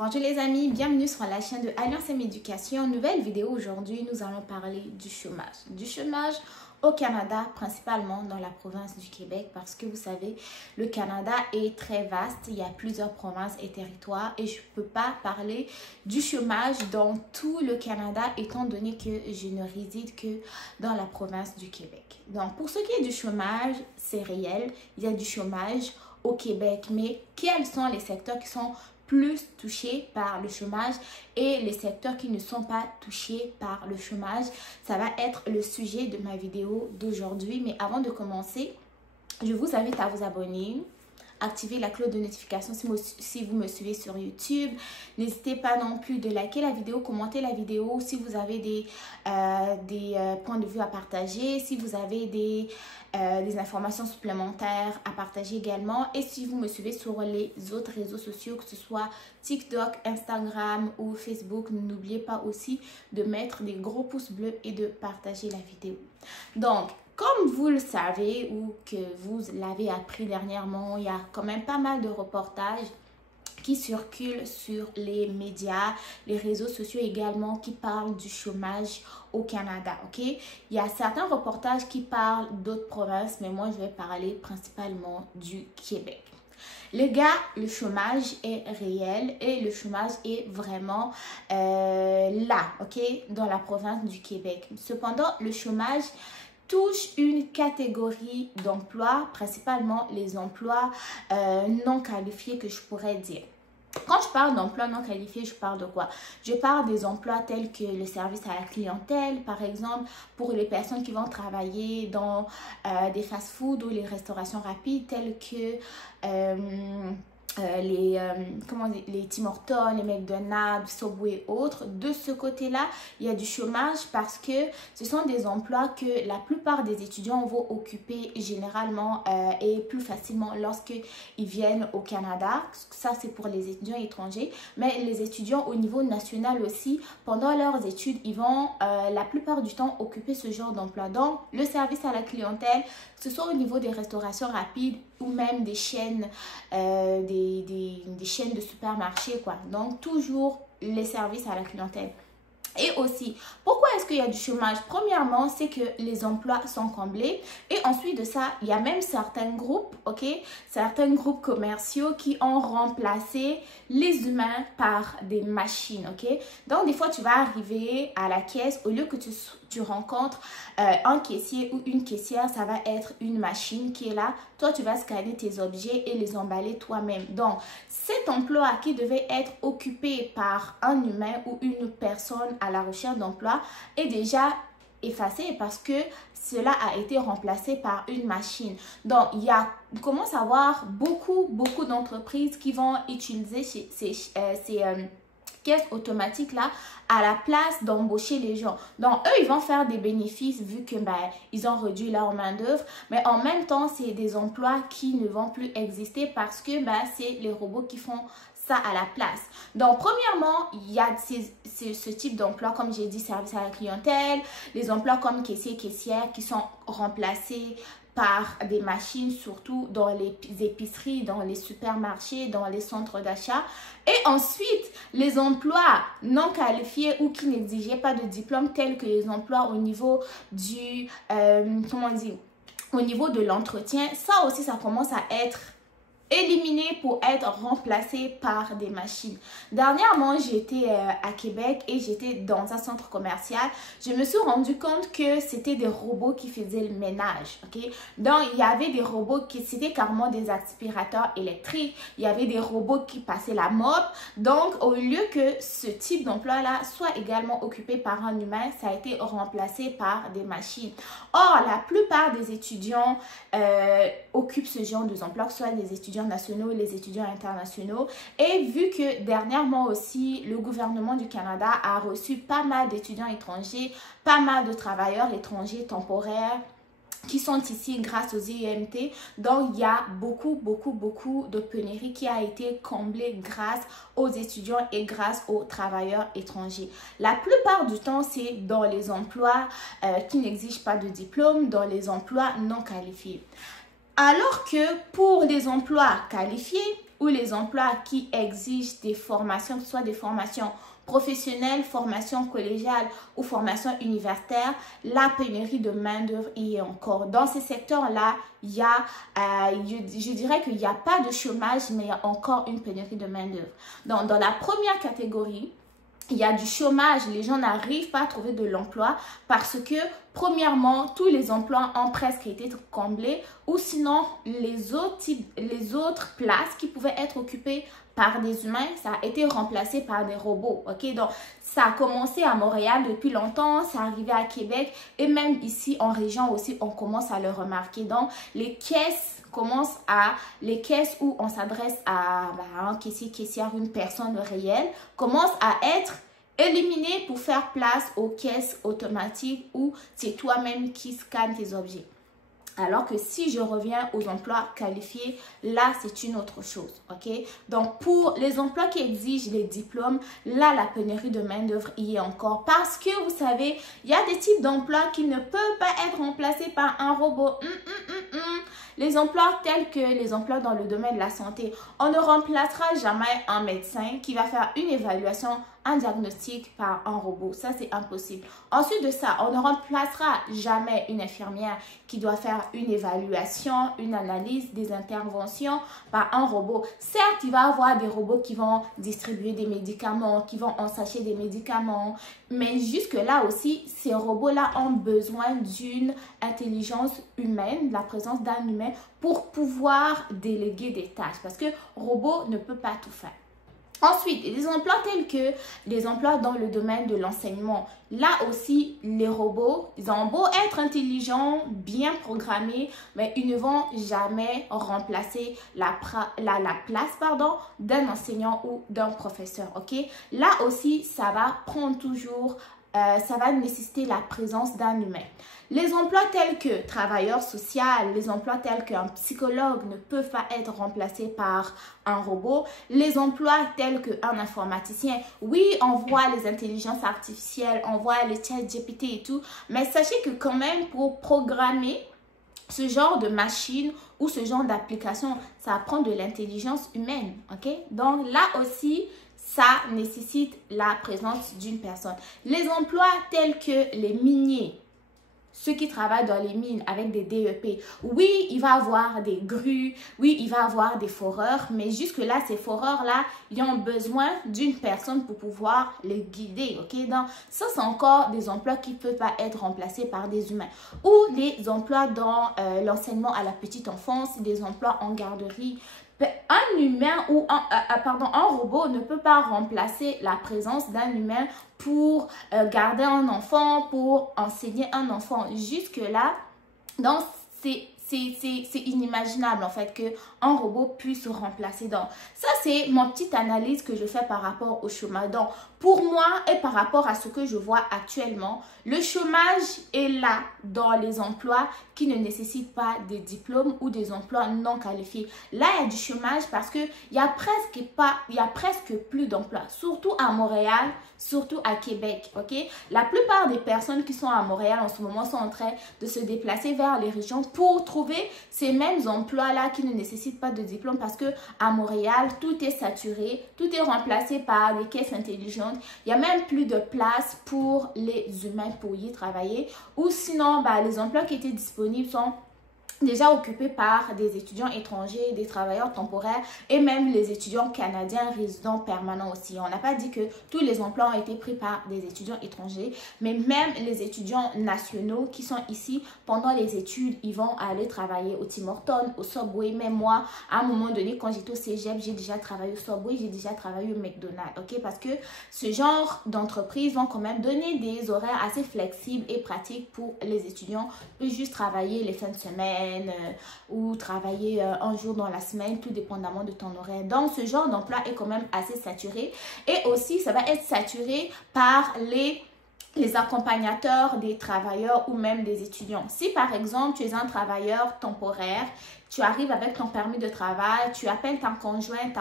Bonjour les amis, bienvenue sur la chaîne de Alliance M Éducation. Nouvelle vidéo aujourd'hui, nous allons parler du chômage. Du chômage au Canada, principalement dans la province du Québec parce que vous savez, le Canada est très vaste, il y a plusieurs provinces et territoires et je ne peux pas parler du chômage dans tout le Canada étant donné que je ne réside que dans la province du Québec. Donc pour ce qui est du chômage, c'est réel, il y a du chômage au Québec, mais quels sont les secteurs qui sont plus touchés par le chômage et les secteurs qui ne sont pas touchés par le chômage? Ça va être le sujet de ma vidéo d'aujourd'hui. Mais avant de commencer, je vous invite à vous abonner, activer la cloche de notification si vous me suivez sur YouTube. N'hésitez pas non plus de liker la vidéo, commenter la vidéo si vous avez des points de vue à partager, si vous avez des informations supplémentaires à partager également. Et si vous me suivez sur les autres réseaux sociaux, que ce soit TikTok, Instagram ou Facebook, n'oubliez pas aussi de mettre des gros pouces bleus et de partager la vidéo. Donc, comme vous le savez ou que vous l'avez appris dernièrement, il y a quand même pas mal de reportages qui circulent sur les médias, les réseaux sociaux également, qui parlent du chômage au Canada, ok? Il y a certains reportages qui parlent d'autres provinces, mais moi je vais parler principalement du Québec. Les gars, le chômage est réel et le chômage est vraiment là, ok? Dans la province du Québec. Cependant, le chômage touche une catégorie d'emplois, principalement les emplois non qualifiés que je pourrais dire. Quand je parle d'emplois non qualifiés, je parle de quoi? Je parle des emplois tels que le service à la clientèle, par exemple, pour les personnes qui vont travailler dans des fast-foods ou les restaurations rapides, tels que les Tim Hortons, les McDonald's, Subway et autres. De ce côté-là, il y a du chômage parce que ce sont des emplois que la plupart des étudiants vont occuper généralement et plus facilement lorsqu'ils viennent au Canada. Ça, c'est pour les étudiants étrangers. Mais les étudiants au niveau national aussi, pendant leurs études, ils vont la plupart du temps occuper ce genre d'emploi. Donc, le service à la clientèle, que ce soit au niveau des restaurations rapides ou même des chaînes, des chaînes de supermarchés, quoi. Donc, toujours les services à la clientèle. Et aussi, pourquoi est-ce qu'il y a du chômage? Premièrement, c'est que les emplois sont comblés. Et ensuite de ça, il y a même certains groupes, ok? Certains groupes commerciaux qui ont remplacé les humains par des machines, ok? Donc, des fois, tu vas arriver à la caisse, au lieu que tu rencontres un caissier ou une caissière, ça va être une machine qui est là. Toi, tu vas scanner tes objets et les emballer toi-même. Donc, cet emploi qui devait être occupé par un humain ou une personne à la recherche d'emploi est déjà effacé parce que cela a été remplacé par une machine. Donc, il commence à y avoir beaucoup d'entreprises qui vont utiliser ces caisses automatiques là à la place d'embaucher les gens. Donc, eux, ils vont faire des bénéfices vu que ils ont réduit leur main-d'œuvre. Mais en même temps, c'est des emplois qui ne vont plus exister parce que c'est les robots qui font ça à la place. Donc, premièrement, il y a ce type d'emploi, comme j'ai dit, service à la clientèle, les emplois comme caissier, caissière qui sont remplacés par des machines, surtout dans les épiceries, dans les supermarchés, dans les centres d'achat. Et ensuite, les emplois non qualifiés ou qui n'exigeaient pas de diplôme, tels que les emplois au niveau du, au niveau de l'entretien. Ça aussi, ça commence à être éliminé pour être remplacé par des machines. Dernièrement, j'étais à Québec et j'étais dans un centre commercial. Je me suis rendu compte que c'était des robots qui faisaient le ménage, ok? Donc, il y avait des robots qui, c'était carrément des aspirateurs électriques. Il y avait des robots qui passaient la mop. Donc, au lieu que ce type d'emploi-là soit également occupé par un humain, ça a été remplacé par des machines. Or, la plupart des étudiants occupent ce genre d'emploi, que ce soit des étudiants nationaux et les étudiants internationaux. Et vu que dernièrement aussi, le gouvernement du Canada a reçu pas mal d'étudiants étrangers, pas mal de travailleurs étrangers temporaires qui sont ici grâce aux IEMT. Donc, il y a beaucoup de pénurie qui a été comblée grâce aux étudiants et grâce aux travailleurs étrangers. La plupart du temps, c'est dans les emplois qui n'exigent pas de diplôme, dans les emplois non qualifiés. Alors que pour les emplois qualifiés, ou les emplois qui exigent des formations, que ce soit des formations professionnelle, formation collégiale ou formation universitaire, la pénurie de main-d'œuvre y est encore. Dans ces secteurs-là, il y a, je dirais qu'il n'y a pas de chômage, mais il y a encore une pénurie de main-d'œuvre. Dans la première catégorie, il y a du chômage, les gens n'arrivent pas à trouver de l'emploi parce que, premièrement, tous les emplois ont presque été comblés ou sinon, les autres places qui pouvaient être occupées par des humains, ça a été remplacé par des robots, ok? Donc, ça a commencé à Montréal depuis longtemps, ça arrivé à Québec et même ici en région aussi, on commence à le remarquer. Donc, les caisses où on s'adresse à un caissier, caissière, une personne réelle, commencent à être éliminées pour faire place aux caisses automatiques où c'est toi-même qui scanne tes objets. Alors que si je reviens aux emplois qualifiés, là, c'est une autre chose, ok? Donc, pour les emplois qui exigent les diplômes, là, la pénurie de main-d'œuvre y est encore. Parce que, vous savez, il y a des types d'emplois qui ne peuvent pas être remplacés par un robot. Les emplois tels que les emplois dans le domaine de la santé, on ne remplacera jamais un médecin qui va faire une évaluation, un diagnostic par un robot. Ça, c'est impossible. Ensuite de ça, on ne remplacera jamais une infirmière qui doit faire une évaluation, une analyse, des interventions par un robot. Certes, il va y avoir des robots qui vont distribuer des médicaments, qui vont ensacher des médicaments, mais jusque-là aussi, ces robots-là ont besoin d'une intelligence humaine, de la présence d'un humain pour pouvoir déléguer des tâches parce que robot ne peut pas tout faire. Ensuite, des emplois tels que des emplois dans le domaine de l'enseignement. Là aussi, les robots, ils ont beau être intelligents, bien programmés, mais ils ne vont jamais remplacer la place d'un enseignant ou d'un professeur, ok? Là aussi, ça va prendre toujours, ça va nécessiter la présence d'un humain. Les emplois tels que travailleur social, les emplois tels qu'un psychologue ne peuvent pas être remplacés par un robot. Les emplois tels qu'un informaticien, oui, on voit les intelligences artificielles, on voit les ChatGPT et tout, mais sachez que quand même pour programmer ce genre de machine ou ce genre d'application, ça prend de l'intelligence humaine, ok? Donc là aussi, ça nécessite la présence d'une personne. Les emplois tels que les miniers, ceux qui travaillent dans les mines avec des DEP, oui, il va y avoir des grues, oui, il va y avoir des foreurs, mais jusque-là, ces foreurs-là, ils ont besoin d'une personne pour pouvoir les guider, ok? Donc, ça, c'est encore des emplois qui ne peuvent pas être remplacés par des humains. Ou des emplois dans l'enseignement à la petite enfance, des emplois en garderie. Un humain ou un robot ne peut pas remplacer la présence d'un humain pour garder un enfant, pour enseigner un enfant. Jusque-là, donc c'est inimaginable en fait qu'un robot puisse remplacer. Donc, ça, c'est mon petite analyse que je fais par rapport au chômage. Donc, pour moi et par rapport à ce que je vois actuellement, le chômage est là dans les emplois qui ne nécessitent pas des diplômes ou des emplois non qualifiés. Là, il y a du chômage parce qu'il n'y a presque plus d'emplois, surtout à Montréal, surtout à Québec, ok? La plupart des personnes qui sont à Montréal en ce moment sont en train de se déplacer vers les régions pour trouver ces mêmes emplois-là qui ne nécessitent pas de diplôme parce que à Montréal, tout est saturé, tout est remplacé par des caisses intelligentes. Il n'y a même plus de place pour les humains pour y travailler. Ou sinon, les emplois qui étaient disponibles sont déjà occupés par des étudiants étrangers, des travailleurs temporaires et même les étudiants canadiens résidents permanents aussi. On n'a pas dit que tous les emplois ont été pris par des étudiants étrangers, mais même les étudiants nationaux qui sont ici pendant les études, ils vont aller travailler au Tim Hortons, au Subway. Même moi, à un moment donné, quand j'étais au cégep, j'ai déjà travaillé au Subway, j'ai déjà travaillé au McDonald's, ok? Parce que ce genre d'entreprise vont quand même donner des horaires assez flexibles et pratiques pour les étudiants, peut juste travailler les fins de semaine, ou travailler un jour dans la semaine, tout dépendamment de ton horaire. Donc, ce genre d'emploi est quand même assez saturé. Et aussi, ça va être saturé par les accompagnateurs des travailleurs ou même des étudiants. Si par exemple, tu es un travailleur temporaire, tu arrives avec ton permis de travail, tu appelles ta conjointe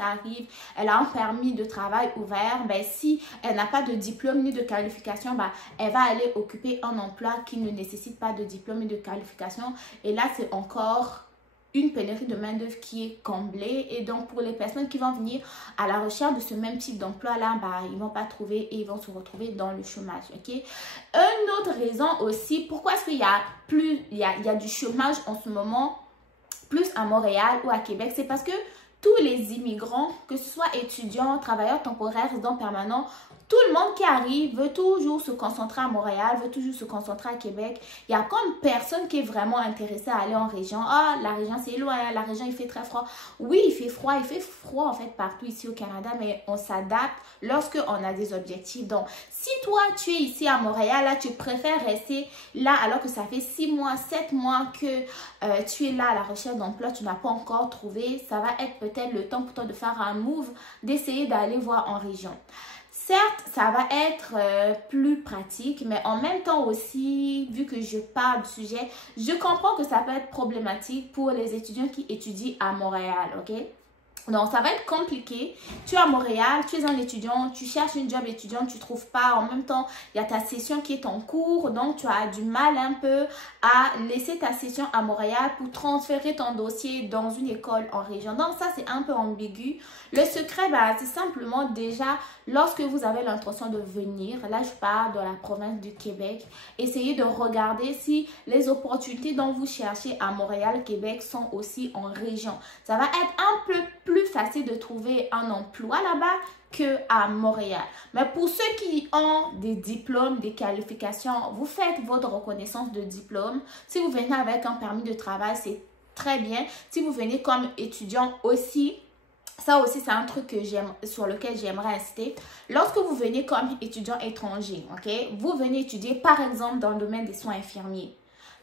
arrive, elle a un permis de travail ouvert, si elle n'a pas de diplôme ni de qualification, elle va aller occuper un emploi qui ne nécessite pas de diplôme ni de qualification. Et là, c'est encore une pénurie de main-d'œuvre qui est comblée. Et donc, pour les personnes qui vont venir à la recherche de ce même type d'emploi-là, ils ne vont pas trouver et ils vont se retrouver dans le chômage. Ok. Une autre raison aussi, pourquoi est-ce qu'il y a il y a du chômage en ce moment, plus à Montréal ou à Québec, c'est parce que tous les immigrants, que ce soit étudiants, travailleurs temporaires, résidents permanents, tout le monde qui arrive veut toujours se concentrer à Montréal, veut toujours se concentrer à Québec. Il y a comme personne qui est vraiment intéressé à aller en région. Ah, la région c'est loin, la région il fait très froid. Oui, il fait froid en fait partout ici au Canada, mais on s'adapte lorsqu'on a des objectifs. Donc, si toi tu es ici à Montréal, là tu préfères rester là alors que ça fait 6 mois, 7 mois que tu es là à la recherche d'emploi, tu n'as pas encore trouvé, ça va être peut-être le temps pour toi de faire un move, d'essayer d'aller voir en région. Certes, ça va être plus pratique, mais en même temps aussi, vu que je parle du sujet, je comprends que ça peut être problématique pour les étudiants qui étudient à Montréal, ok? Donc, ça va être compliqué. Tu es à Montréal, tu es un étudiant, tu cherches une job étudiant, tu ne trouves pas. En même temps, il y a ta session qui est en cours. Donc, tu as du mal un peu à laisser ta session à Montréal pour transférer ton dossier dans une école en région. Donc, ça, c'est un peu ambigu. Le secret, c'est simplement déjà, lorsque vous avez l'intention de venir, là, je parle de la province du Québec, essayez de regarder si les opportunités dont vous cherchez à Montréal, Québec sont aussi en région. Ça va être un peu plus facile de trouver un emploi là-bas qu'à Montréal. Mais pour ceux qui ont des diplômes, des qualifications, vous faites votre reconnaissance de diplôme. Si vous venez avec un permis de travail, c'est très bien. Si vous venez comme étudiant aussi, ça aussi, c'est un truc que sur lequel j'aimerais insister. Lorsque vous venez comme étudiant étranger, ok, vous venez étudier par exemple dans le domaine des soins infirmiers.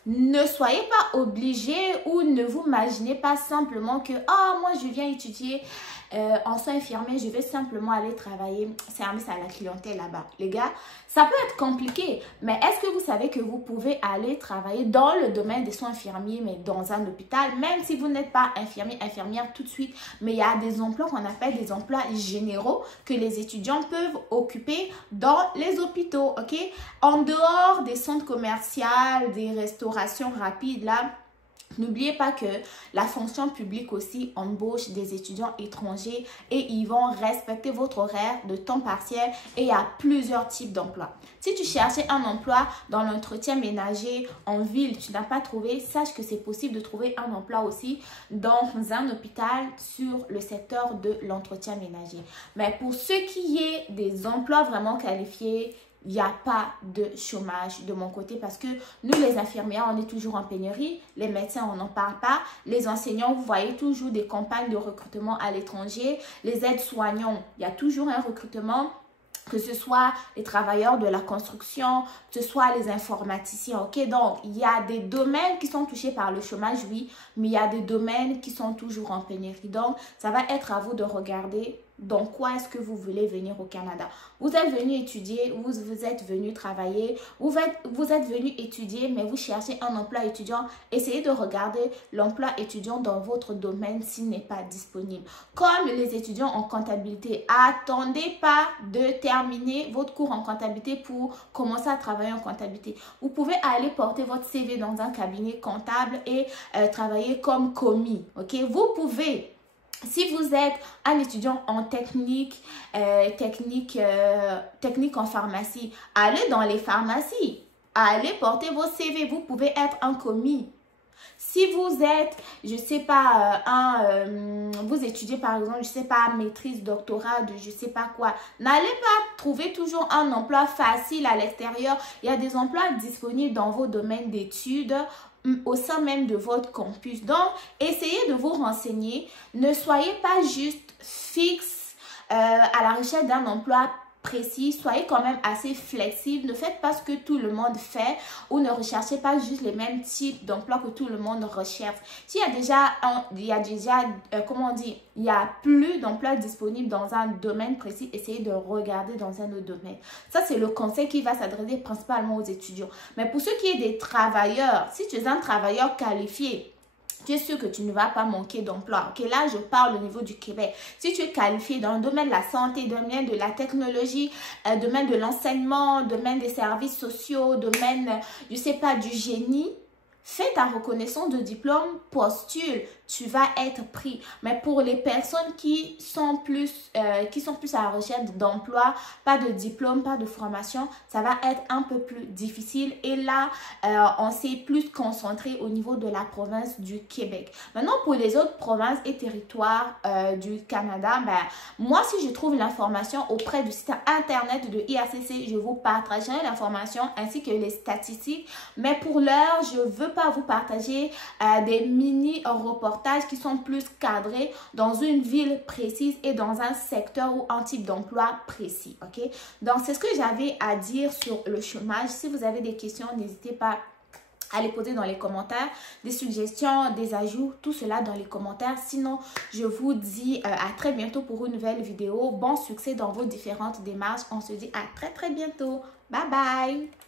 Ne soyez pas obligé ou ne vous imaginez pas simplement que « Ah, moi, je viens étudier en soins infirmiers, je vais simplement aller travailler service à la clientèle là-bas. » Les gars, ça peut être compliqué, mais est-ce que vous savez que vous pouvez aller travailler dans le domaine des soins infirmiers, mais dans un hôpital, même si vous n'êtes pas infirmier, infirmière tout de suite, mais il y a des emplois qu'on appelle des emplois généraux que les étudiants peuvent occuper dans les hôpitaux, ok? En dehors des centres commerciaux, des restaurations rapides, là, n'oubliez pas que la fonction publique aussi embauche des étudiants étrangers et ils vont respecter votre horaire de temps partiel et il y a plusieurs types d'emplois. Si tu cherchais un emploi dans l'entretien ménager en ville, tu n'as pas trouvé, sache que c'est possible de trouver un emploi aussi dans un hôpital sur le secteur de l'entretien ménager. Mais pour ce qui est des emplois vraiment qualifiés, il n'y a pas de chômage de mon côté parce que nous, les infirmières, on est toujours en pénurie. Les médecins, on n'en parle pas. Les enseignants, vous voyez toujours des campagnes de recrutement à l'étranger. Les aides-soignants, il y a toujours un recrutement. Que ce soit les travailleurs de la construction, que ce soit les informaticiens, ok? Donc, il y a des domaines qui sont touchés par le chômage, oui, mais il y a des domaines qui sont toujours en pénurie. Donc, ça va être à vous de regarder dans quoi est-ce que vous voulez venir au Canada. Vous êtes venu étudier, vous êtes venu travailler, vous êtes venu étudier, mais vous cherchez un emploi étudiant. Essayez de regarder l'emploi étudiant dans votre domaine s'il n'est pas disponible. Comme les étudiants en comptabilité, attendez pas de terminer votre cours en comptabilité pour commencer à travailler en comptabilité. Vous pouvez aller porter votre CV dans un cabinet comptable et travailler comme commis. Ok, vous pouvez. Si vous êtes un étudiant en technique en pharmacie, allez dans les pharmacies, allez porter vos CV, vous pouvez être un commis. Si vous êtes, je sais pas, vous étudiez par exemple, je sais pas, maîtrise, doctorat, de je sais pas quoi, n'allez pas trouver toujours un emploi facile à l'extérieur. Il y a des emplois disponibles dans vos domaines d'études, au sein même de votre campus. Donc, essayez de vous renseigner. Ne soyez pas juste fixe à la recherche d'un emploi précis. Soyez quand même assez flexible. Ne faites pas ce que tout le monde fait ou ne recherchez pas juste les mêmes types d'emplois que tout le monde recherche. S'il y a déjà, comment on dit, il n'y a plus d'emplois disponibles dans un domaine précis, essayez de regarder dans un autre domaine. Ça, c'est le conseil qui va s'adresser principalement aux étudiants. Mais pour ceux qui sont des travailleurs, si tu es un travailleur qualifié, tu es sûr que tu ne vas pas manquer d'emploi. Ok, là, je parle au niveau du Québec. Si tu es qualifié dans le domaine de la santé, domaine de la technologie, domaine de l'enseignement, domaine des services sociaux, domaine, je sais pas, du génie, fais ta reconnaissance de diplôme, postule. tu vas être pris. Mais pour les personnes qui sont plus à la recherche d'emploi, pas de diplôme, pas de formation, ça va être un peu plus difficile. Et là, on s'est plus concentré au niveau de la province du Québec. Maintenant, pour les autres provinces et territoires du Canada, ben, moi, si je trouve l'information auprès du site internet de IACC, je vous partagerai l'information ainsi que les statistiques. Mais pour l'heure, je ne veux pas vous partager des mini-reportages qui sont plus cadrés dans une ville précise et dans un secteur ou un type d'emploi précis. Ok? Donc, c'est ce que j'avais à dire sur le chômage. Si vous avez des questions, n'hésitez pas à les poser dans les commentaires, des suggestions, des ajouts, tout cela dans les commentaires. Sinon, je vous dis à très bientôt pour une nouvelle vidéo. Bon succès dans vos différentes démarches. On se dit à très bientôt. Bye bye!